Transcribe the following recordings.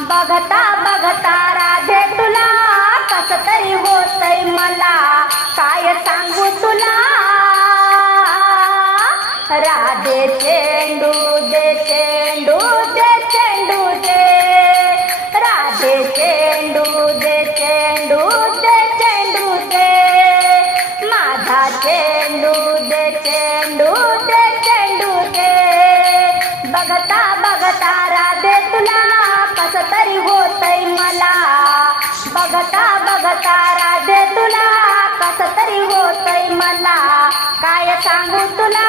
बघता बघता राधे तुला कस तरी होतय मला. काय सांगू तुला? राधे चेंडू दे चेंडू दे सारा दे तुला कस तरी होतय मला काय सांगू तुला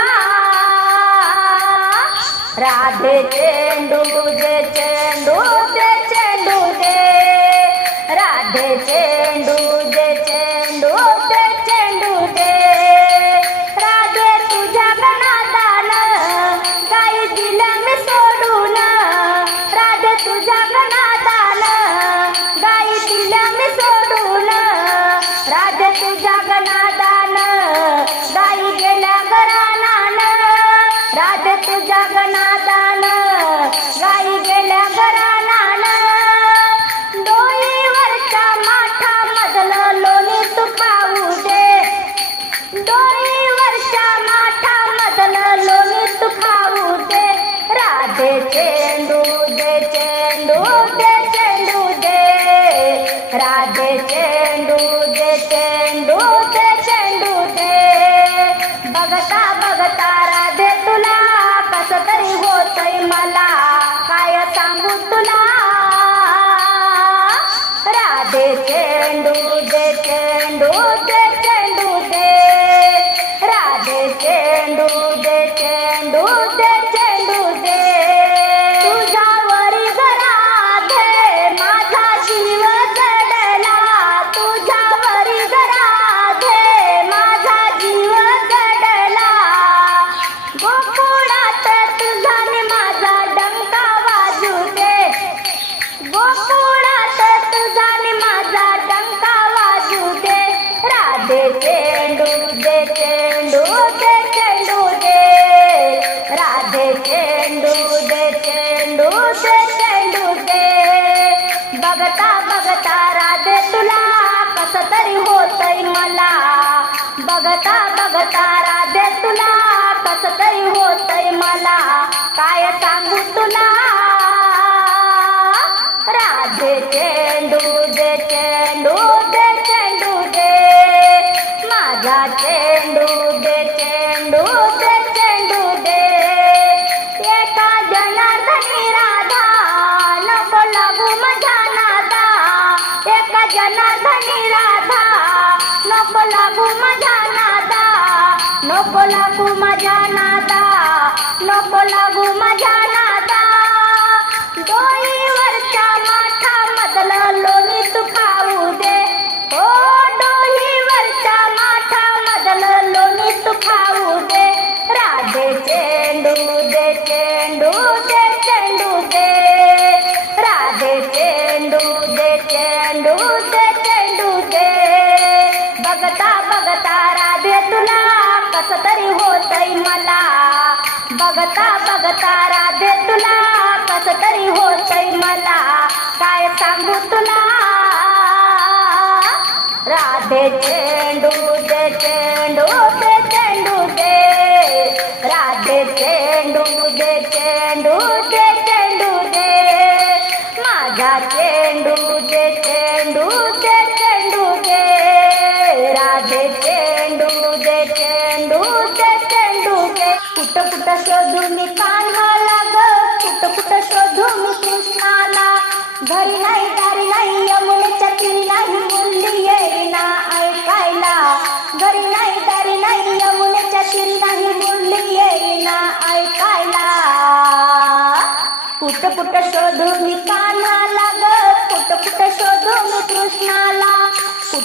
राधे चेंडू गुजे चेंडू तारा दे तुला कसतय होतय मला. काय सांगू तुला? राधे चेंडू दे नको लागू माझ्या नादा डोईवरच्या माथा मधलं लोणी हो डोईवरच्या माथा मधलं लोणी तू दे राधे चेंडू दे चेंडू दे चेंडू दे राधे चेंडू दे चेंडू दे चेंडू दे बघता बघता राधे तुला कसं तरी होतय मला. बघता बघता राधे तुला कस तरी होतय मला. काय सांगू तुला? राधे चेंडू दे चेंडू दे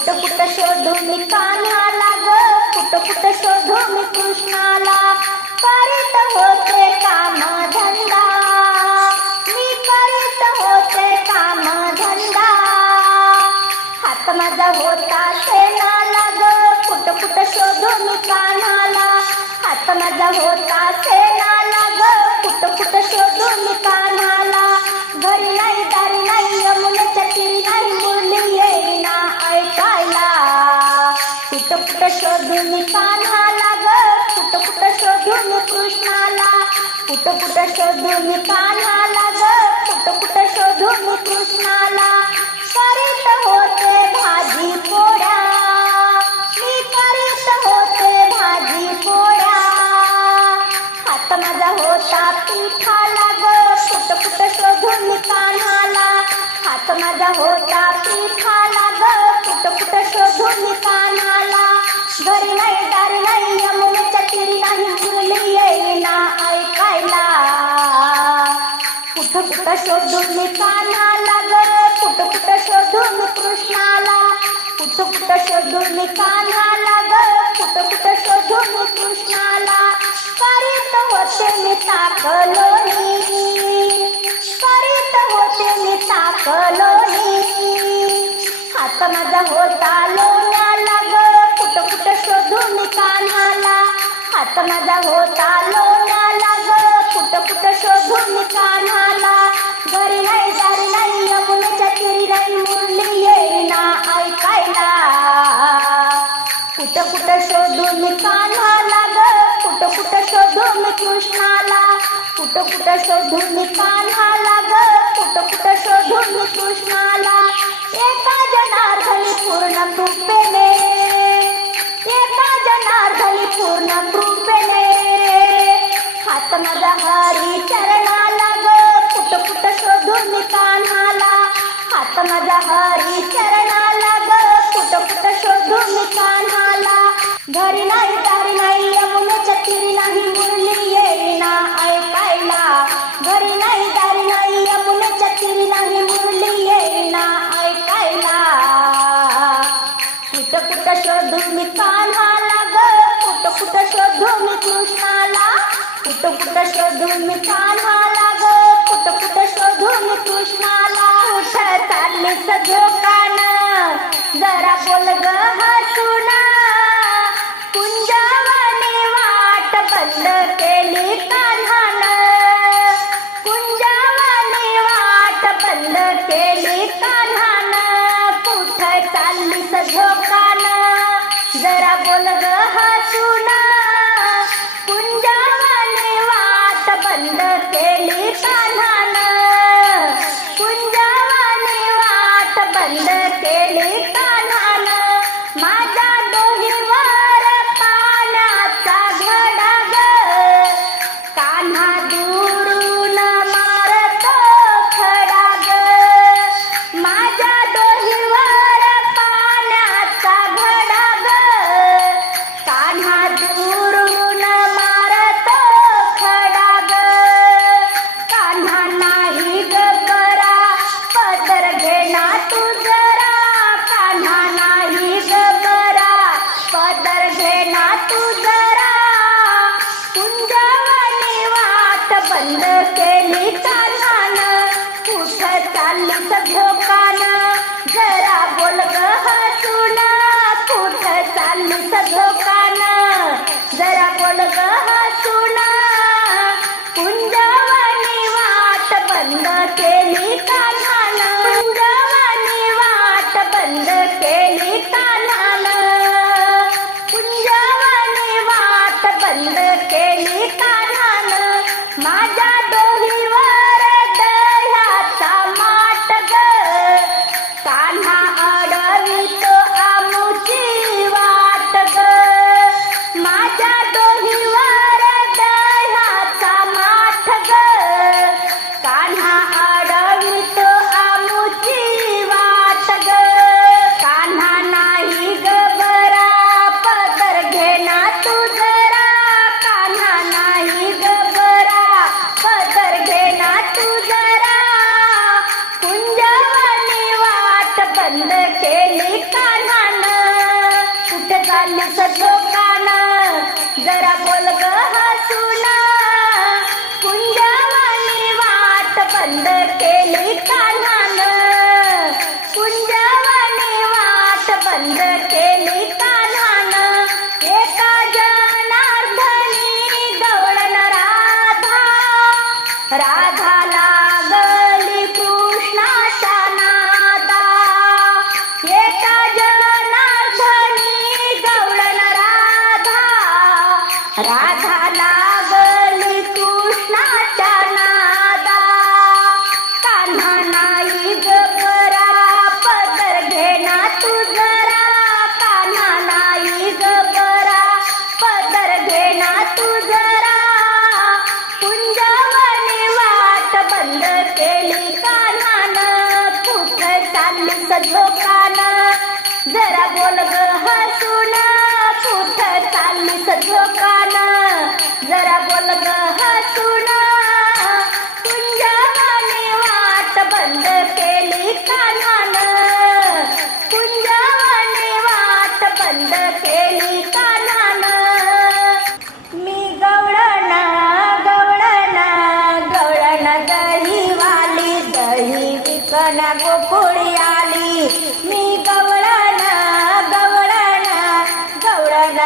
పుట్ట పుట్ట శోధం కానా कुठं कुठं शोधून कान्हाला ग कुठं कुठं शोधून कृष्णाला करीत होते भाजी पोळ्या. मी करीत होते भाजी पोळ्या. हात माझा होता पिठाला ग कुठं कुठं शोधून कान्हाला हात माझा होता पीठ कुठं कुठं शोधून कानाला ग कुठं कुठं शोधून कृष्णाला. कुठं कुठं शोधून कानाला ग कुठं कुठं शोधून कृष्णाला. करीत होते मी ताकलो करीत होते मी ताकलो हात माझा होता लोण्याला ग कुठं कुठं शोधून कानाला हात माझा होता लोण्याला ग कुठं कुठं शोधून कान्हाला कुठं कुठं शोधून मी कान्हाला ग? कुठं कुठं शोधून मी कृष्णाला? एका जनार्दनी पूर्ण कृपेने. एका जनार्दनी पूर्ण कृपेने. हात माझा हरी चरणाला ग. कुठं कुठं शोधून मी कान्हाला हात माझा हरी चरणाला ग. कुठं कुठं शोधून मी कान्हाला घरी नाही कुठं शोधून कामाला ग? कुठं कुठं शोधून कृष्णाला? उठ कुठं चाललीस कान जरा बोल ग हसूना बंद केली कान्हान कुठं चाललीस झोकान जरा बोल ग हसून कुठं चाललीस झोकान जरा बोल ग हसून कुंजवानी वाट बंद केली काना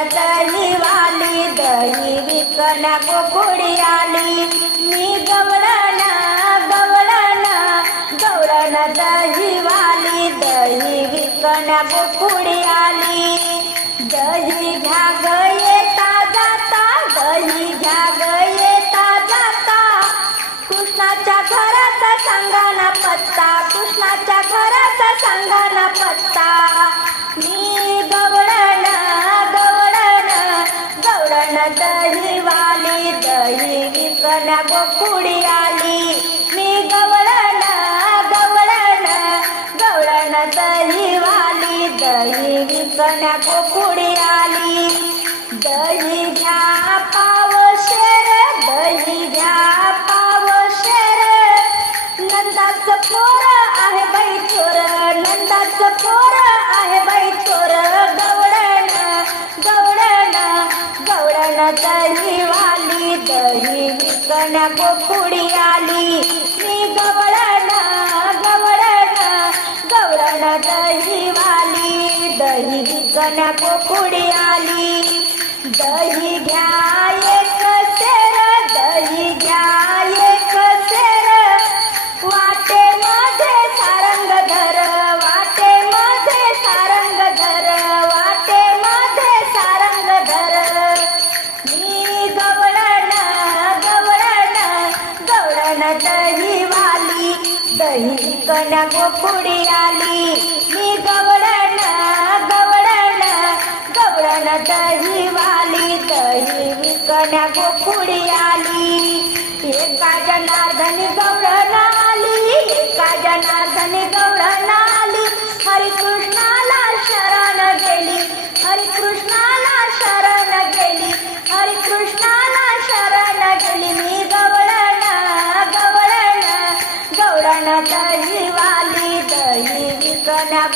गवळण वाली दही विकन गोकुळी आली. मी गवळण गवळण गवळण दही वाली दही विकन गोकुळी आली. दही घ्या विकण्या विकण्या गोकुळी आली. मी गवळण गवळण गवळण दही वाली. दही विकण्या गोकुळी आली. दही घ्या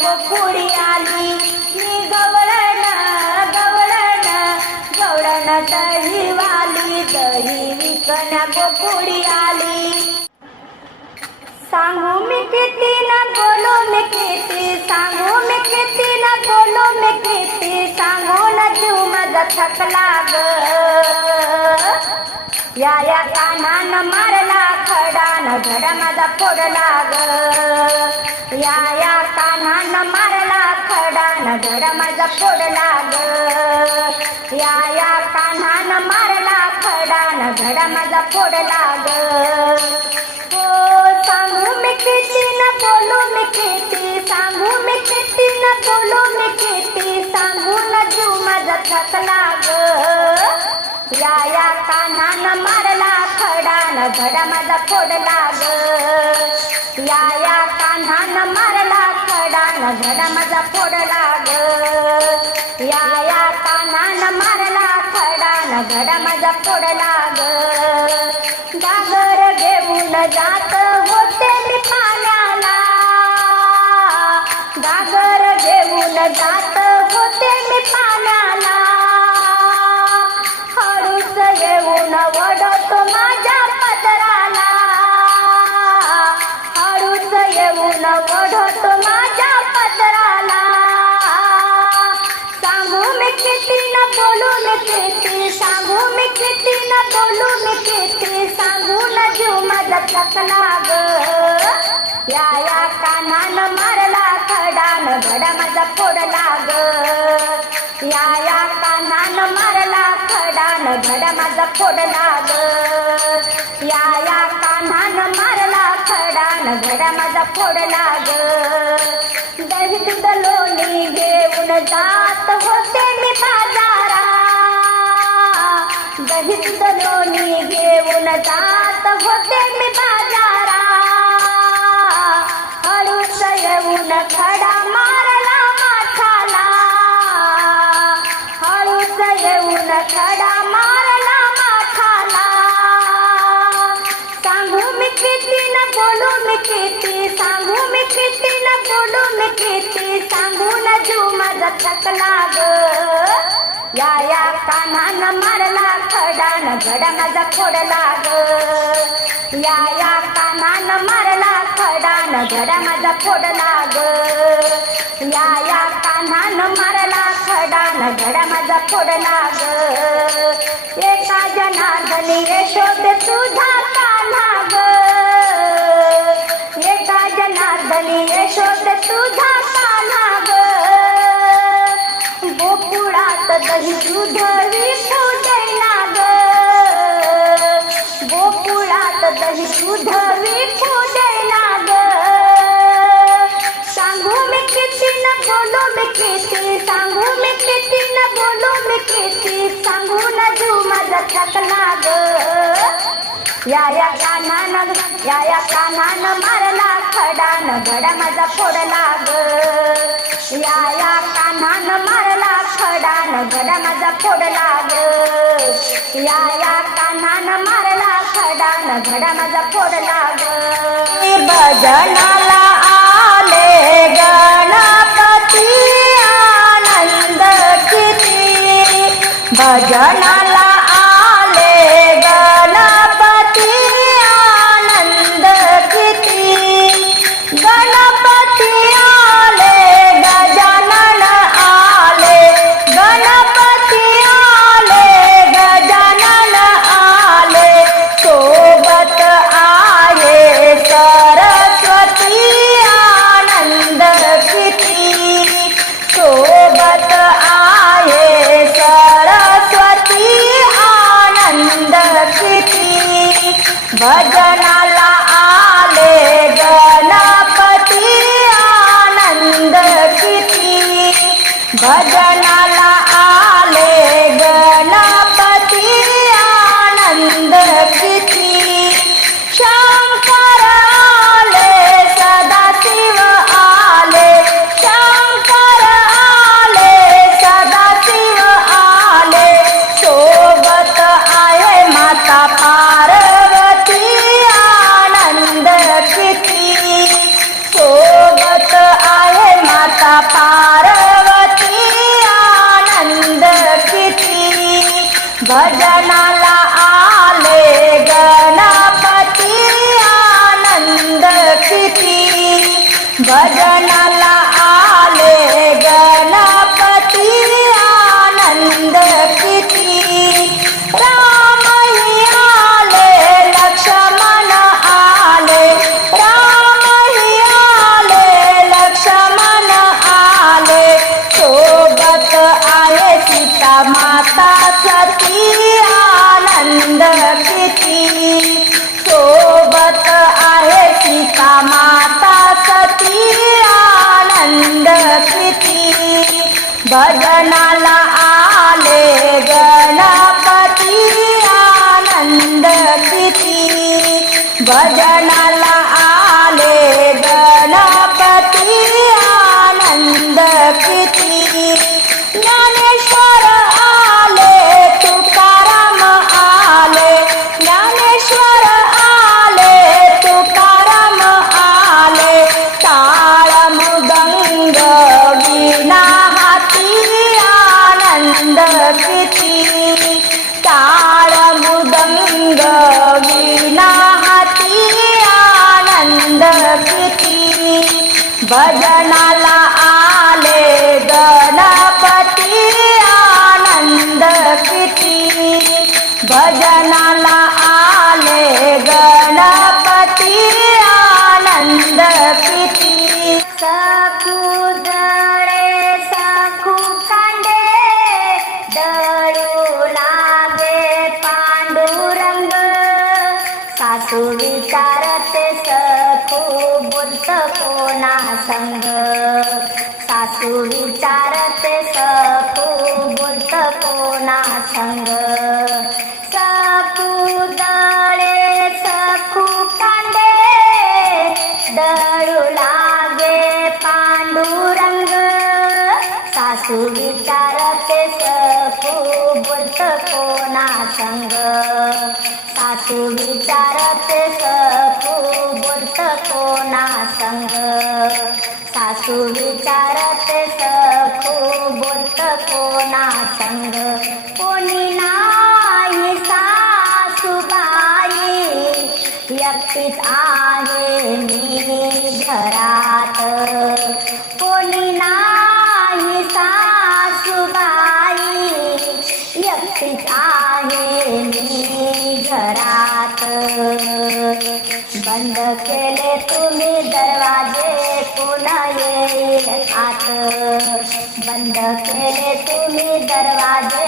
विकण्या आली. मी गवळणा गवळणा गवळणा दही वाली दही विकण्या गोकुळी आली. सांगू मी किती ना बोलो मी किती. सांगू मी किती ना बोलो मी किती. सांगू ना जीव माझा थकला ग. या या कानानं मारला खडान घड माझा फोडला ग. या या कानानं मारला खडान घड माझा फोडला ग. या या कानानं मारला खडान घड माझा फोडला ग. हो सांगू मी किती न बोलू मी किती? सांगू मी किती न बोलू मी किती? सांगू न जीव माझा थकला ग. या या कानान मारला खडान धडा माझा फोडला ग. या या कानान मारला खडान धडा माझा फोडला ग. या या कानान मारला खडान धडा माझा फोडला ग. गागर घेऊन जात होते मी पाण्याला. गागर घेऊन जात किती बोलू मी किती सांगू न जीव माझा थकला ग या या कानान मारला खडान घडा माझा फोडला ग या या कानान मारला खडा खडान घडा माझा फोडला ग या या कानान मारला खडान घडा माझा फोडला ग दही दूध लोणी घेऊन जात होते मी बाजारा कधीच दूध लोणी घेऊन जात होते मी बाजारा. हळूच येऊन खडा मारला माथाला हळूच येऊन खडा मारला माथाला सांगू मी किती न बोलू मी किती? सांगू मी किती न बोलू मी किती? सांगू न जू माझा थकला ग या कान्हान मारला खडान घडा माझा फोडला ग याया कान्हान मारला खडान घडा माझा फोडला ग याया कान्हान मारला खडान घडा माझा फोडला ग. एका जनार्दनी यशोद तुझा कान्हा ग. एका जनार्दनी यशोद दही दूध विठू देना ग गोकुळात दही दूध विठू देना सांगू मी किती न बोलू मी किती सांगू मी किती न बोलू मी किती सांगू न जीव माझा थकला ग या या कानान या या कानान मारला खडान घडा माझा फोडला ग. या या कानान मारला खडान घडा माझा फोडला ग. या या कानान मारला खडान घडा माझा फोडला ग. भजनाला आले गणपती आनंद किती. भजनाला भजनाला भजनाला विचारते सपू बोलत कोणा संग? सपू तुम्ही दरवाजे पुन्हा येईल आत बंद केले तुम्ही दरवाजे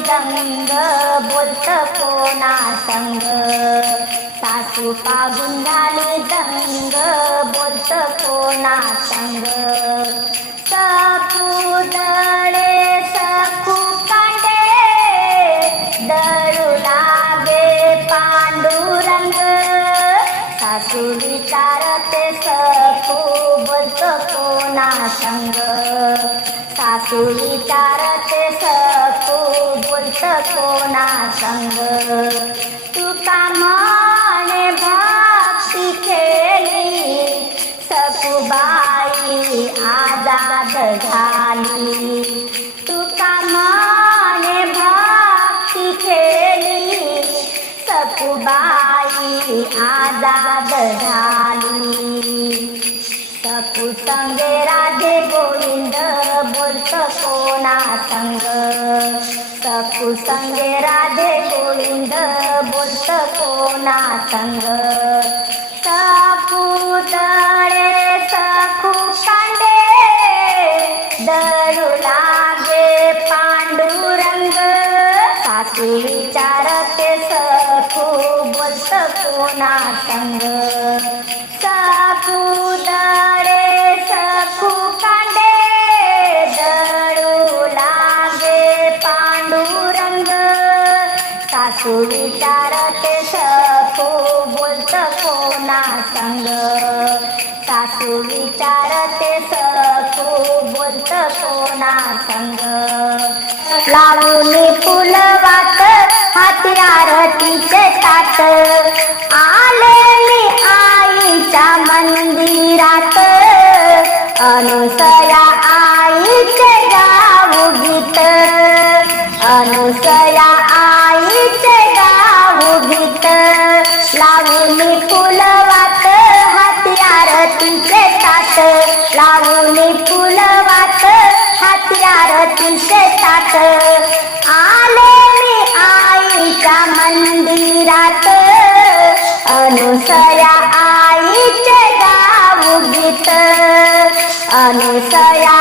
जंग बोलत कोणा संग? सासू पागून झाले दंग बोलत कोणा संग? सपुदळे सखू कांडे दरू लागे पांडुरंग. सासू विचारते सखू बोलत कोणा संग? सासू विचार होत कोणा संग तुका म्हणे भाक्षी केली सपुबाई आजाद झाली. तुका म्हणे भाक्षी खेली सपुबाई आजाद झाली सपू संगे कुसंगे राधे गोविंद बोलत कोणा संग? मंदिरात आले मी आईच्या मंदिरात. अनुसर 的呀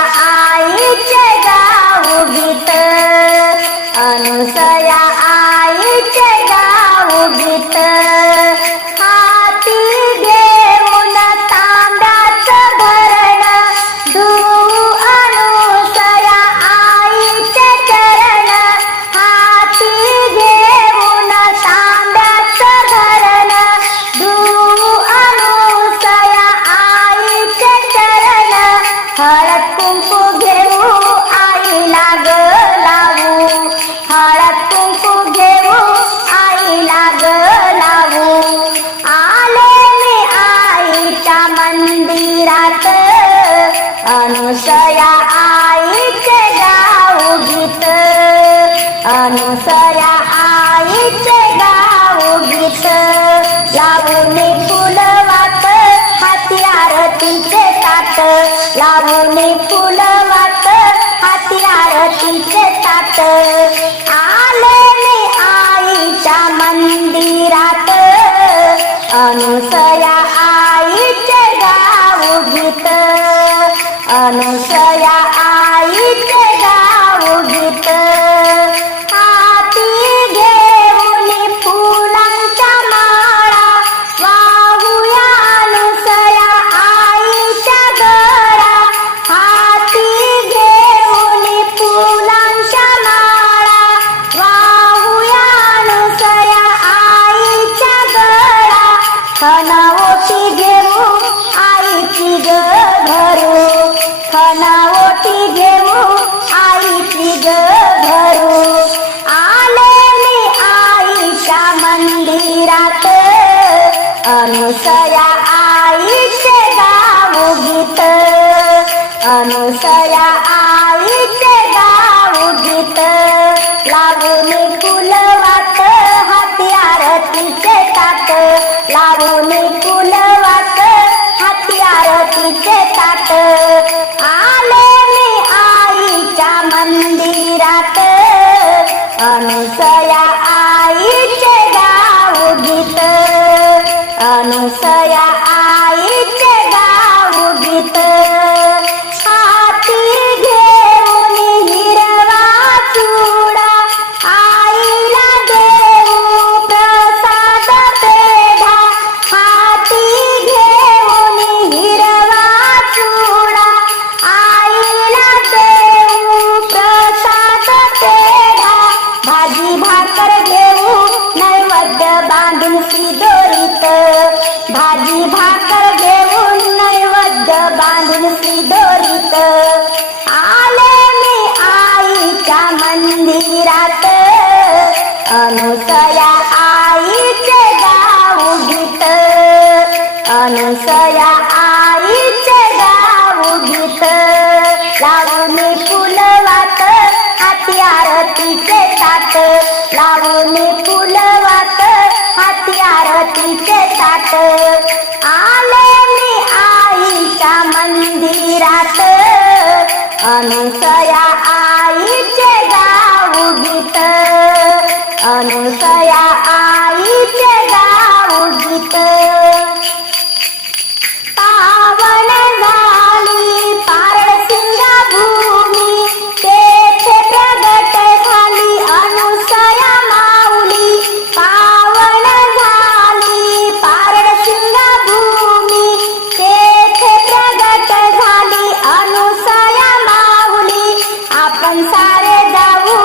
आपण सारे जाऊ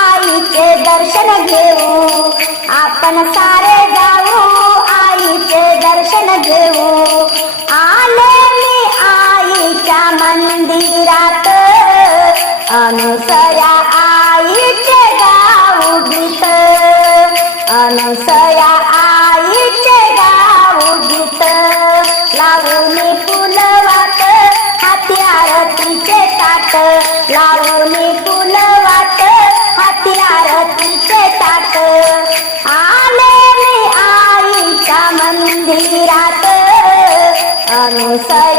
आईचे दर्शन घेऊ. आपण सारे जाऊ आईचे दर्शन घेऊ. excited.